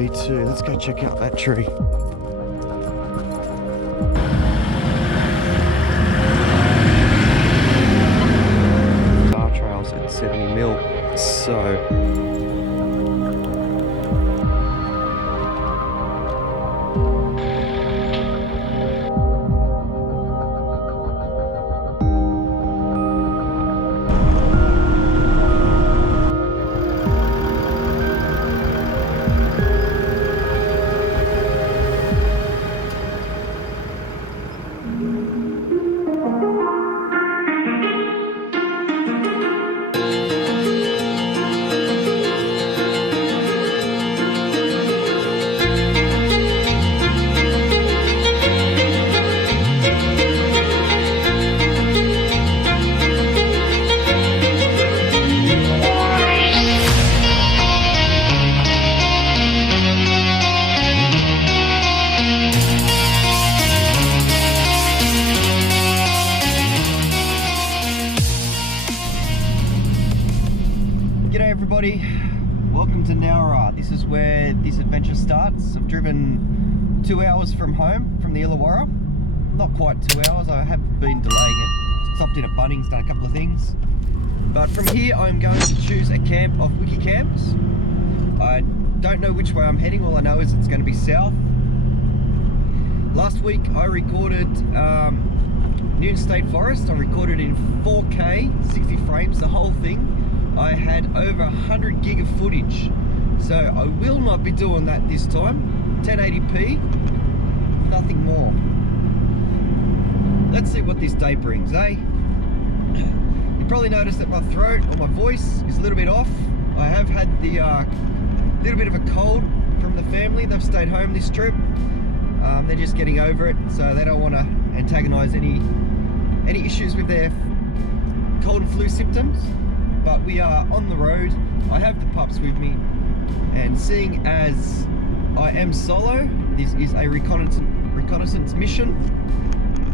be too. Let's go check out that tree. Car trails at 70 mil. So everybody, welcome to Nowra. This is where this adventure starts. I've driven 2 hours from home, from the Illawarra. Not quite 2 hours, I have been delaying it. Stopped in at Bunnings, done a couple of things. But from here I'm going to choose a camp of wiki camps. I don't know which way I'm heading, all I know is it's going to be south. Last week I recorded New State Forest. I recorded in 4K, 60 frames, the whole thing. I had over 100 gig of footage, so I will not be doing that this time. 1080p, nothing more. Let's see what this day brings, eh? You probably noticed that my throat or my voice is a little bit off. I have had the little bit of a cold from the family. They've stayed home this trip. They're just getting over it, so they don't want to antagonize any issues with their cold and flu symptoms. But we are on the road. I have the pups with me, and seeing as I am solo, this is a reconnaissance mission.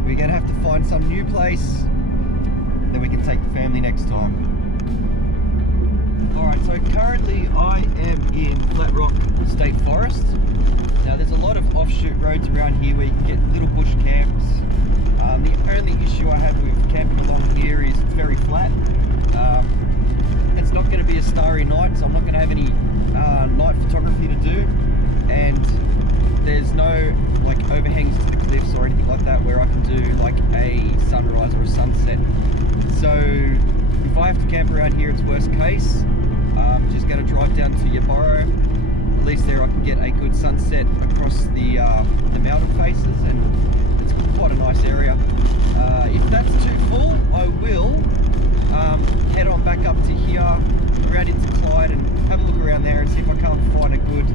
We're going to have to find some new place that we can take the family next time. Alright, so currently I am in Flat Rock State Forest. Now there's a lot of offshoot roads around here where you can get little bush camps. The only issue I have with camping along here is it's very flat. It's not going to be a starry night, so I'm not going to have any night photography to do, and there's no like overhangs to the cliffs or anything like that where I can do like a sunrise or a sunset. So if I have to camp around here, it's worst case. I'm just going to drive down to Yadboro. At least there I can get a good sunset across the mountain faces, and it's quite a nice area. If that's too full, I will head on back up to here, around into Clyde, and have a look around there and see if I can't find a good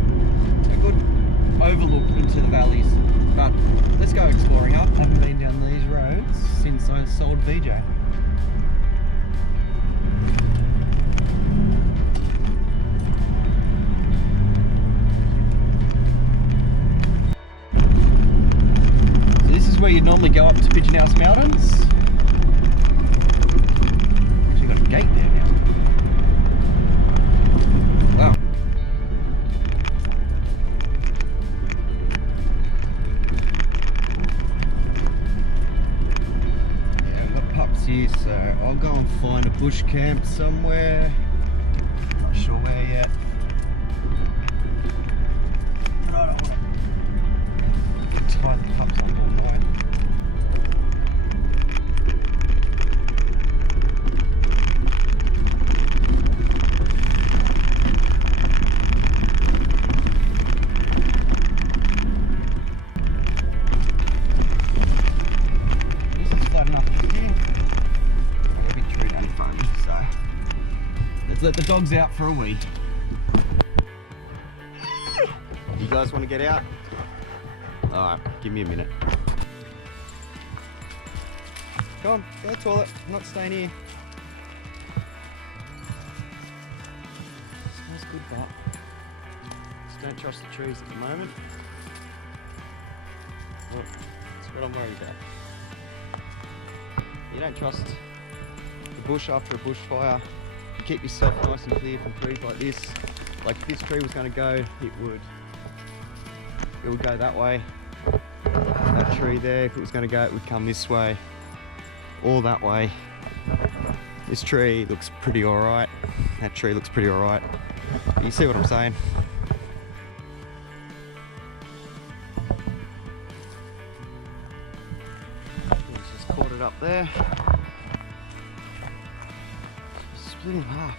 overlook into the valleys. But let's go exploring up. I haven't been down these roads since I sold VJ. So this is where you'd normally go up to Pigeon House Mountains. Gate there now. Wow. Yeah, I've got pups here, so I'll go and find a bush camp somewhere. Not sure where yet. But I don't want to tie the pups up all night. Let the dogs out for a wee. You guys want to get out? Alright, give me a minute. Come on, go to the toilet. I'm not staying here. Smells good, but just don't trust the trees at the moment. Well, that's what I'm worried about. You don't trust the bush after a bushfire. You keep yourself nice and clear from trees like this. Like if this tree was going to go, it would it would go that way. That tree there, if it was going to go, it would come this way or that way. This tree looks pretty alright. That tree looks pretty alright. You see what I'm saying? Just caught it up there. Split in half.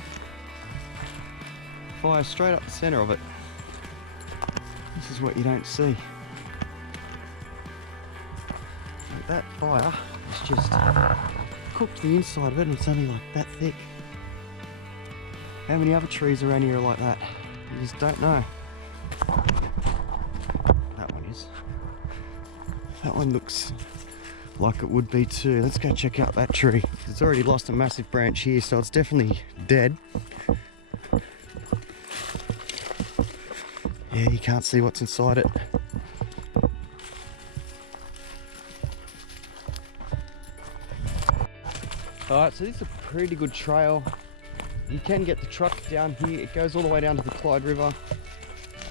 Fire straight up the centre of it. This is what you don't see. Like that fire is just cooked the inside of it, and it's only like that thick. How many other trees around here are like that? You just don't know. That one is. That one looks like it would be too. Let's go check out that tree. It's already lost a massive branch here, so it's definitely dead. Yeah, you can't see what's inside it. Alright, so this is a pretty good trail. You can get the truck down here. It goes all the way down to the Clyde River.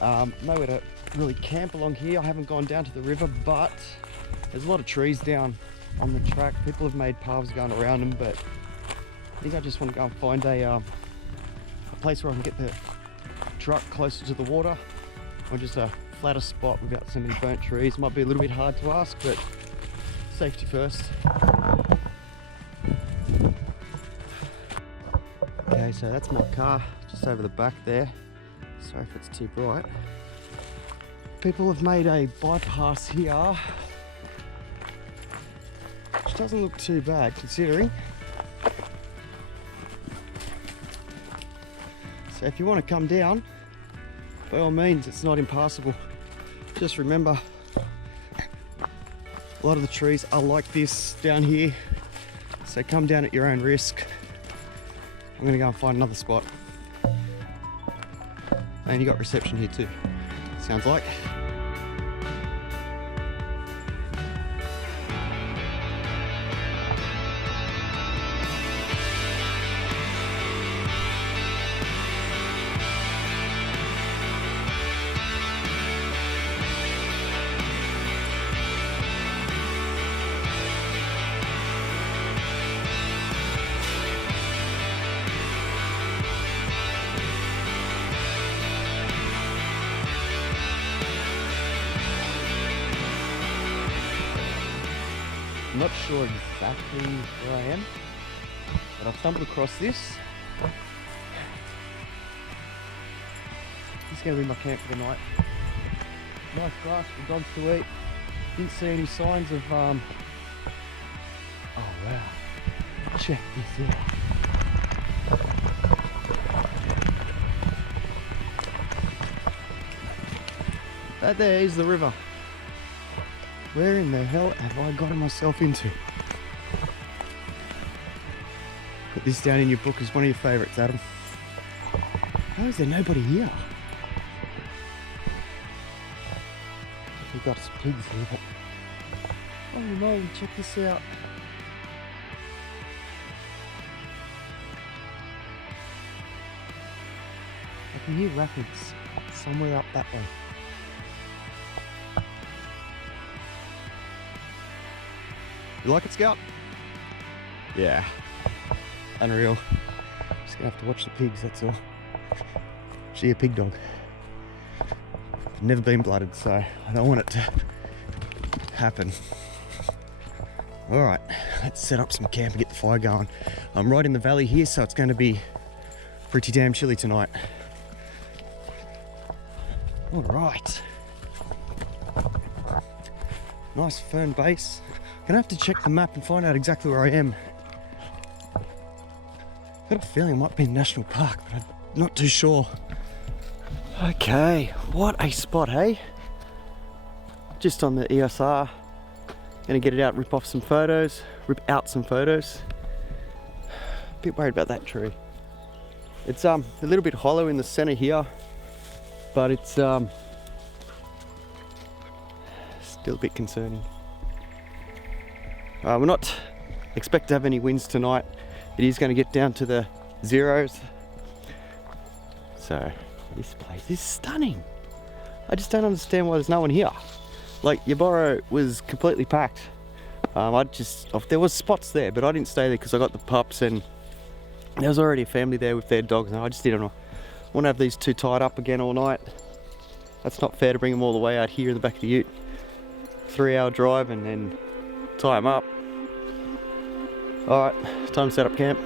Nowhere to really camp along here. I haven't gone down to the river, but there's a lot of trees down on the track. People have made paths going around them, but I think I just want to go and find a place where I can get the truck closer to the water, or just a flatter spot without so many burnt trees. Might be a little bit hard to ask, but safety first. Okay, so that's my car just over the back there. Sorry if it's too bright. People have made a bypass here, which doesn't look too bad considering. So if you want to come down, by all means, it's not impassable. Just remember, a lot of the trees are like this down here, so come down at your own risk. I'm gonna go and find another spot. And you got reception here too, sounds like. I'm not sure exactly where I am, but I've stumbled across this. This is going to be my camp for the night. Nice grass for dogs to eat. Didn't see any signs of, oh wow, check this out. That there is the river. Where in the hell have I gotten myself into? Put this down in your book as one of your favourites, Adam. How is there nobody here? We've got some pigs here, but... oh no, check this out. I can hear rapids somewhere up that way. You like it, Scout? Yeah. Unreal. Just gonna have to watch the pigs, that's all. She a pig dog. Never been blooded, so I don't want it to happen. Alright, let's set up some camp and get the fire going. I'm right in the valley here, so it's going to be pretty damn chilly tonight. Alright. Nice fern base. Gonna have to check the map and find out exactly where I am. Got a feeling it might be a national park, but I'm not too sure. Okay, what a spot, hey? Just on the ESR. Gonna get it out, rip out some photos. Bit worried about that tree. It's a little bit hollow in the center here, but it's still a bit concerning. We're not expect to have any winds tonight. It is going to get down to the zeros. So this place is stunning. I just don't understand why there's no one here. Like, yadboro was completely packed. There was spots there, but I didn't stay there because I got the pups and there was already a family there with their dogs, and I just didn't want to have these two tied up again all night. That's not fair to bring them all the way out here in the back of the ute. 3-hour drive and then tie them up. Alright, time to set up camp.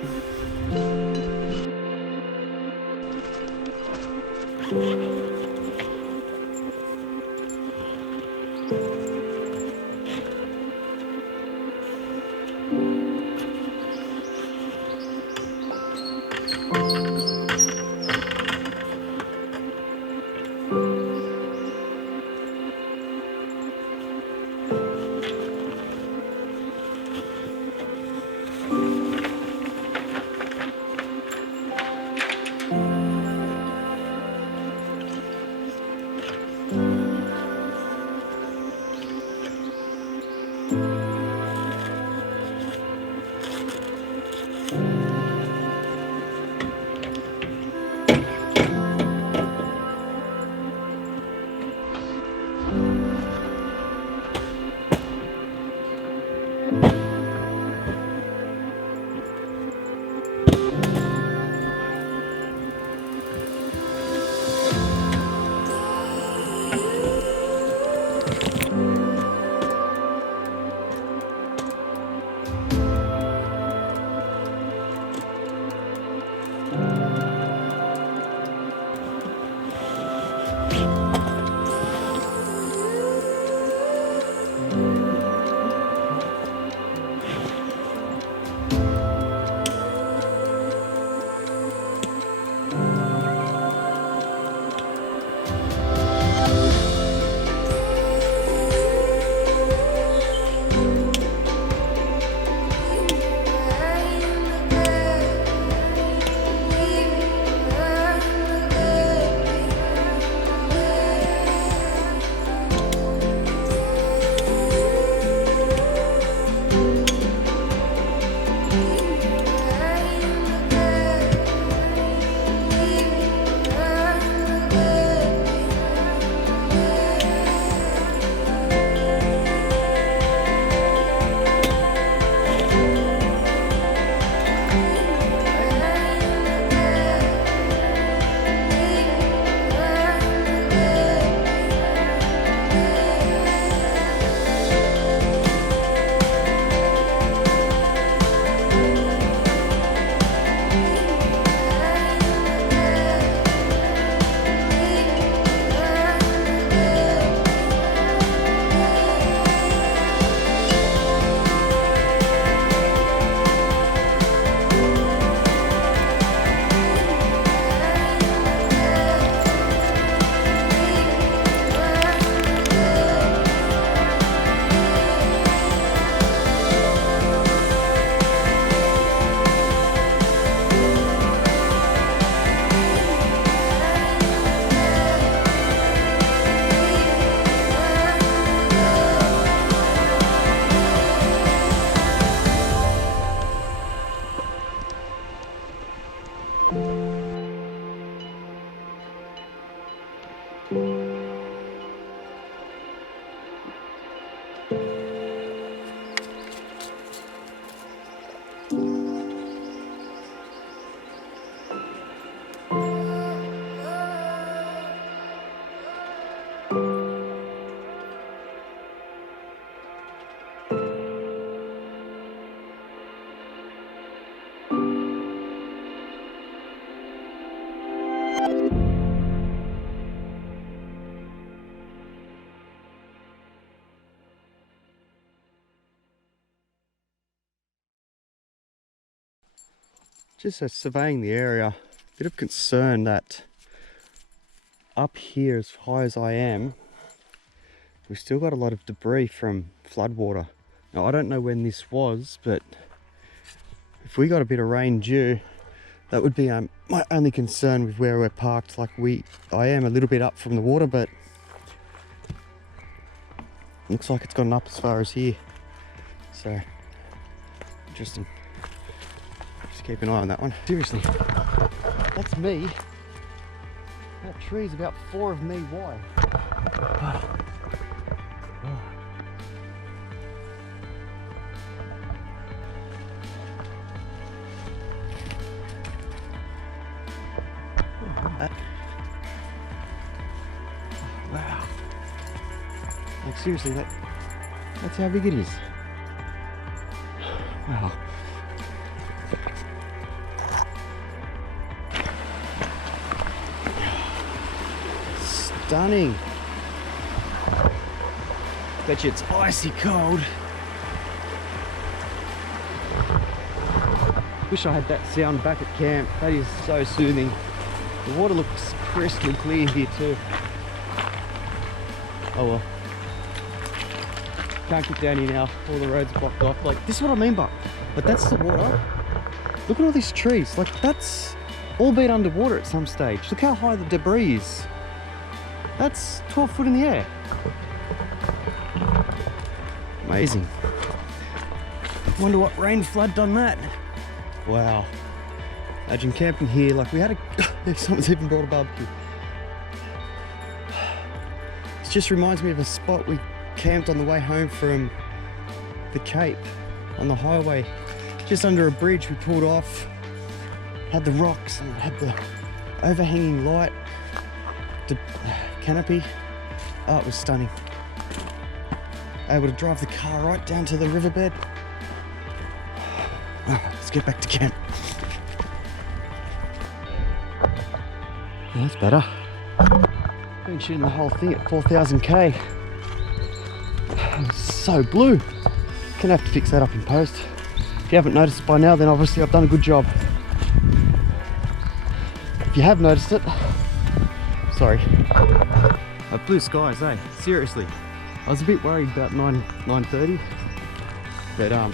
Just surveying the area, a bit of concern that up here, as high as I am, we've still got a lot of debris from floodwater. Now I don't know when this was, but if we got a bit of rain due, that would be my only concern with where we're parked. Like I am a little bit up from the water, but looks like it's gotten up as far as here. So interesting. Just keep an eye on that one. Seriously, that's me. That tree's about 4 of me wide. Wow. Like seriously, that's how big it is. Wow. Stunning. Bet you it's icy cold. Wish I had that sound back at camp. That is so soothing. The water looks crystal clear here too. Oh well. Can't get down here now. All the roads blocked off. Like, this is what I mean by, but that's the water. Look at all these trees. Like, that's all been underwater at some stage. Look how high the debris is. That's 12 foot in the air. Amazing. Wonder what rain flood done that. Wow. Imagine camping here. Like, we had a someone's even brought a barbecue. It just reminds me of a spot we camped on the way home from the Cape on the highway, just under a bridge. We pulled off, had the rocks and had the overhanging light, the canopy. Oh, it was stunning. Able to drive the car right down to the riverbed. Let's get back to camp. Yeah, that's better. Been shooting the whole thing at 4,000k. It's so blue. Gonna have to fix that up in post. If you haven't noticed by now, then obviously I've done a good job. If you have noticed it, sorry. Blue skies, eh? Seriously. I was a bit worried about 9:30, but yeah,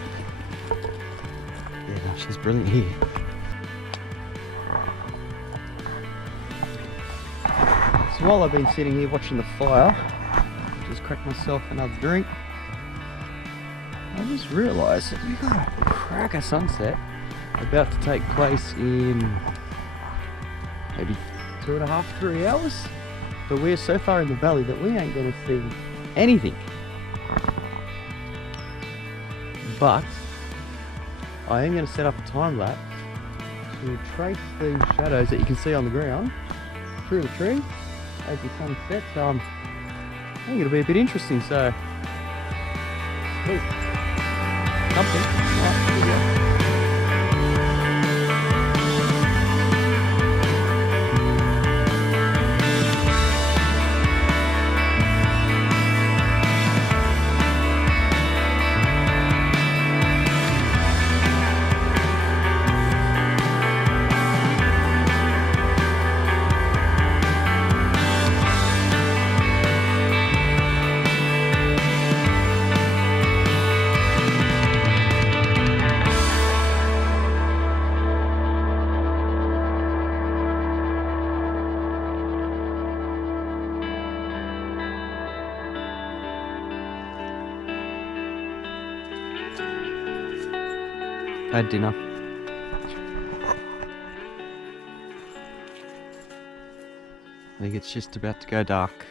no, she's brilliant here. So while I've been sitting here watching the fire, just cracked myself another drink. I just realised that we've got a cracker sunset about to take place in maybe 2.5, 3 hours. But we're so far in the valley that we ain't going to see anything. But I am going to set up a time lapse to trace these shadows that you can see on the ground through the trees as the sun sets. I think it'll be a bit interesting, so something. Right, here we go. Had dinner. I think it's just about to go dark.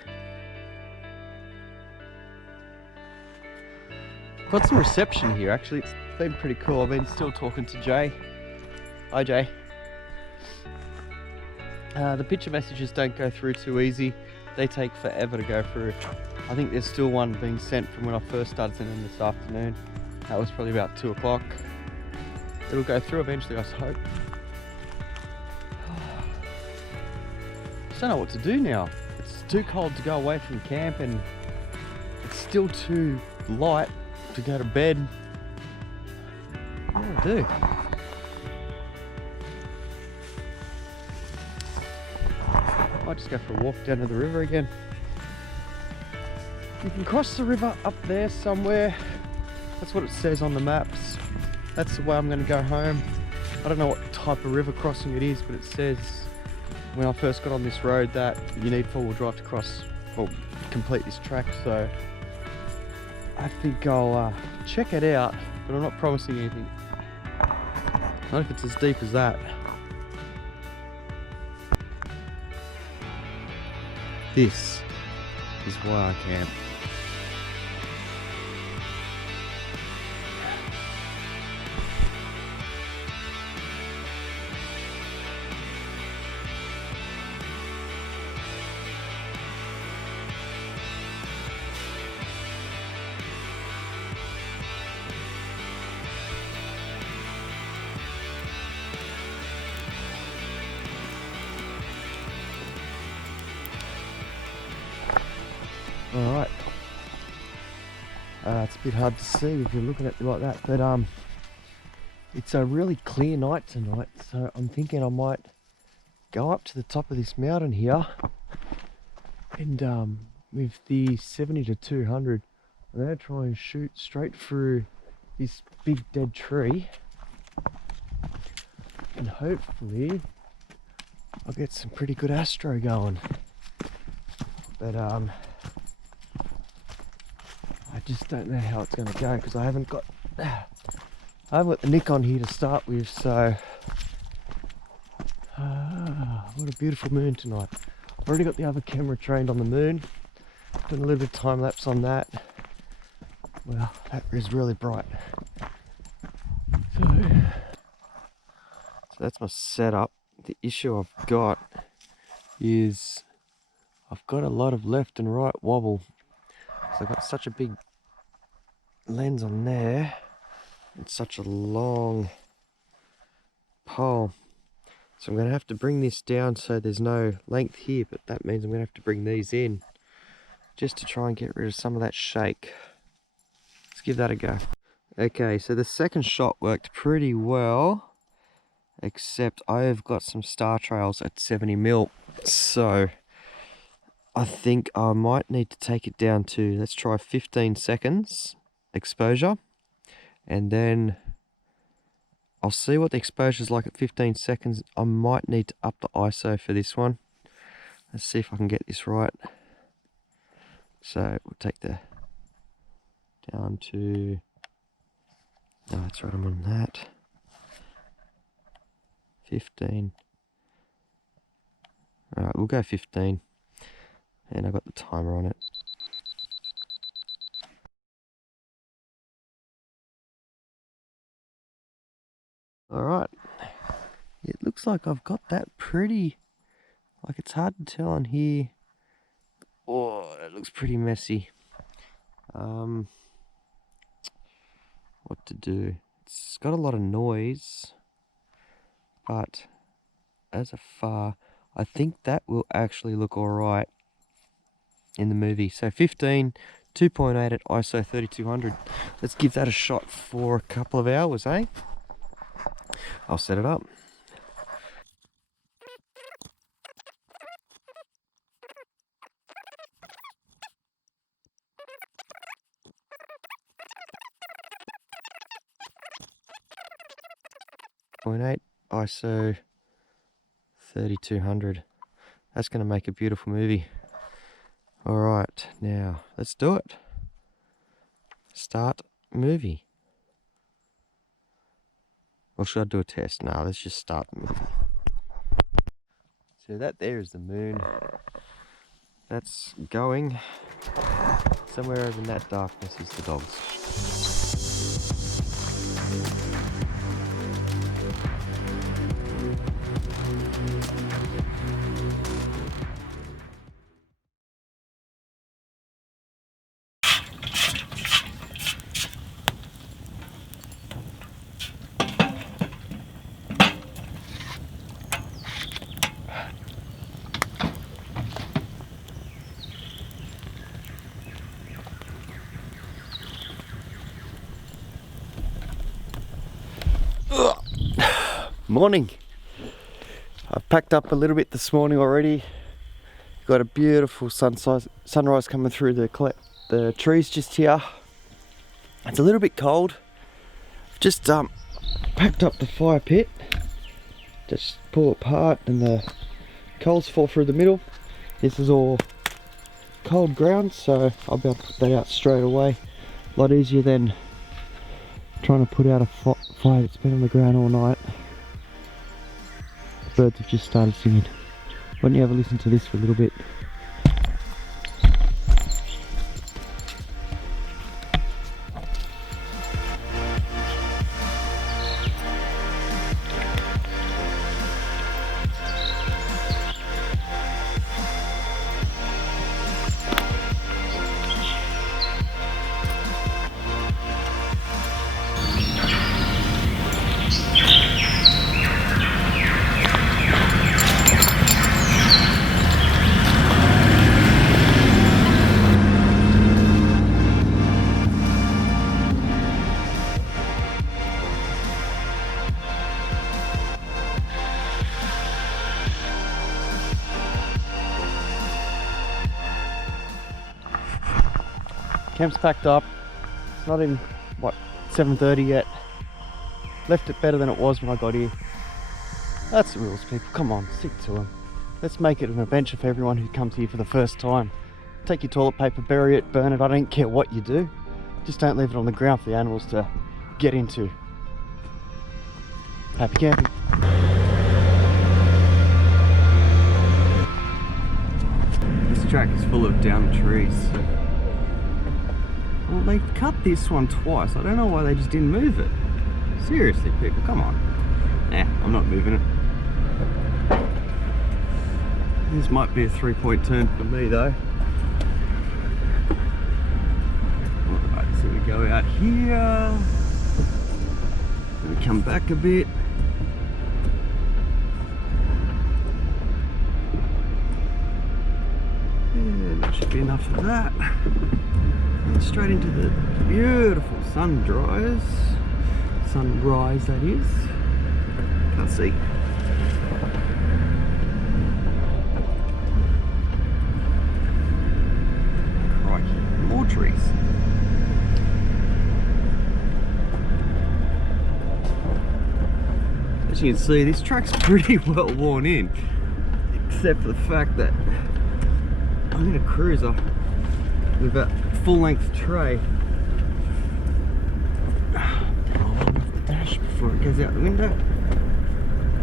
Got some reception here actually, it's been pretty cool. I've been still talking to Jay. Hi Jay. The picture messages don't go through too easy. They take forever to go through. I think there's still one being sent from when I first started sending them this afternoon. That was probably about 2 o'clock. It'll go through eventually, I hope. Just don't know what to do now. It's too cold to go away from camp and it's still too light to go to bed. What do I do? Might just go for a walk down to the river again. You can cross the river up there somewhere. That's what it says on the maps. That's the way I'm going to go home. I don't know what type of river crossing it is, but it says when I first got on this road that you need 4-wheel drive to cross or complete this track. So I think I'll check it out, but I'm not promising anything. Not if it's as deep as that. This is why I camp. Alright, it's a bit hard to see if you're looking at it like that, but it's a really clear night tonight, so I'm thinking I might go up to the top of this mountain here and with the 70 to 200 I'm going to try and shoot straight through this big dead tree, and hopefully I'll get some pretty good astro going. But I just don't know how it's going to go because I haven't got the Nikon here to start with. So what a beautiful moon tonight. I've already got the other camera trained on the moon, done a little bit of time lapse on that. Well, that is really bright. So that's my setup. The issue I've got is I've got a lot of left and right wobble. So I've got such a big lens on there and such a long pole. So I'm going to have to bring this down so there's no length here, but that means I'm going to have to bring these in just to try and get rid of some of that shake. Let's give that a go. Okay, so the second shot worked pretty well, except I've got some star trails at 70mm. So I think I might need to take it down to, let's try 15 seconds exposure, and then I'll see what the exposure is like at 15 seconds. I might need to up the ISO for this one. Let's see if I can get this right. So we'll take the down to, no, that's right, I'm on that. 15. Alright, we'll go 15. And I've got the timer on it. Alright, it looks like I've got that pretty, like it's hard to tell on here. Oh, it looks pretty messy. What to do? It's got a lot of noise, but as a far, I think that will actually look alright in the movie. So 15, 2.8 at ISO 3200. Let's give that a shot for a couple of hours, eh? I'll set it up. .8 ISO 3200. That's going to make a beautiful movie. Alright, now let's do it. Start movie. Or should I do a test? No, let's just start the movie. So that there is the moon. That's going. Somewhere over in that darkness is the dogs. Morning. I've packed up a little bit this morning already. Got a beautiful sunrise coming through the trees just here. It's a little bit cold. I've just packed up the fire pit. Just pull it apart and the coals fall through the middle. This is all cold ground, so I'll be able to put that out straight away. A lot easier than trying to put out a fire that's been on the ground all night. Birds have just started singing. Why don't you have a listen to this for a little bit? Camp's packed up. It's not even, what, 7:30 yet. Left it better than it was when I got here. That's the rules, people. Come on, stick to them. Let's make it an adventure for everyone who comes here for the first time. Take your toilet paper, bury it, burn it. I don't care what you do. Just don't leave it on the ground for the animals to get into. Happy camping. This track is full of downed trees. Well, they cut this one twice. I don't know why they just didn't move it. Seriously, people, come on. Nah, I'm not moving it. This might be a 3-point turn for me though. Alright, so we go out here. Then we come back a bit. Yeah, that should be enough of that. And straight into the beautiful sunrise. Sunrise, that is. Can't see. Crikey, more trees. As you can see, this track's pretty well worn in, except for the fact that I'm in a cruiser with a full-length tray. Before it goes out the window.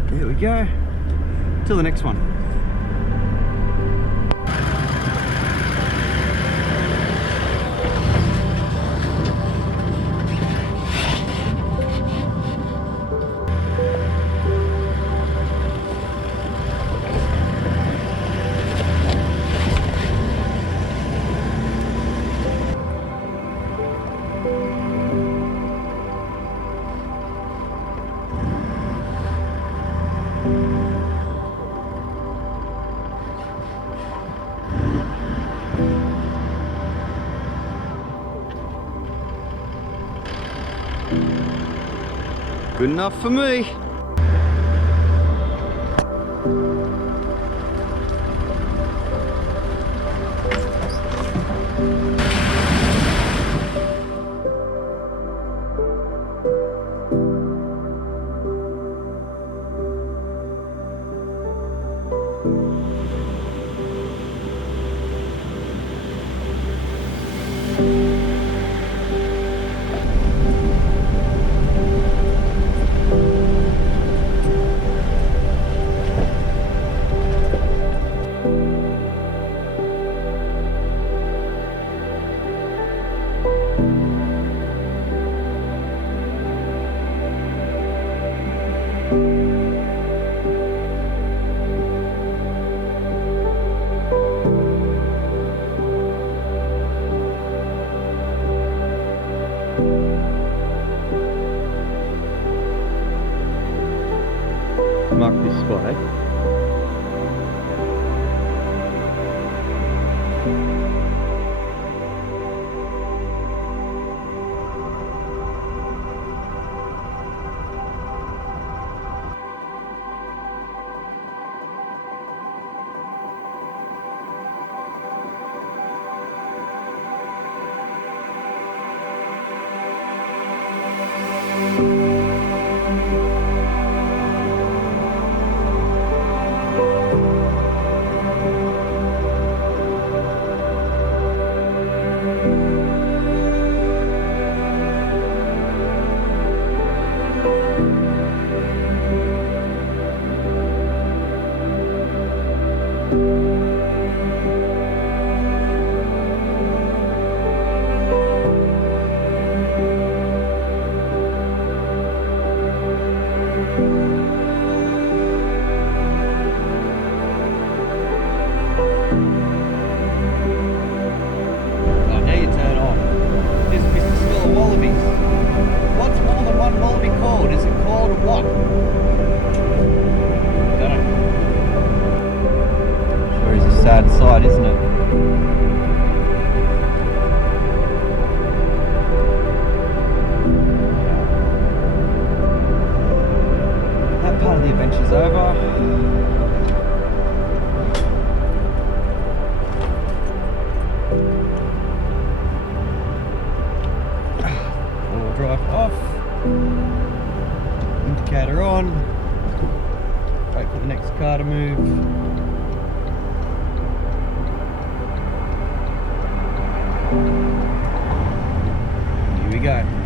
There we go. Till the next one. Good enough for me. Mark this spot, eh? Sad sight, isn't it? That part of the adventure's over. next car to move. Here we go.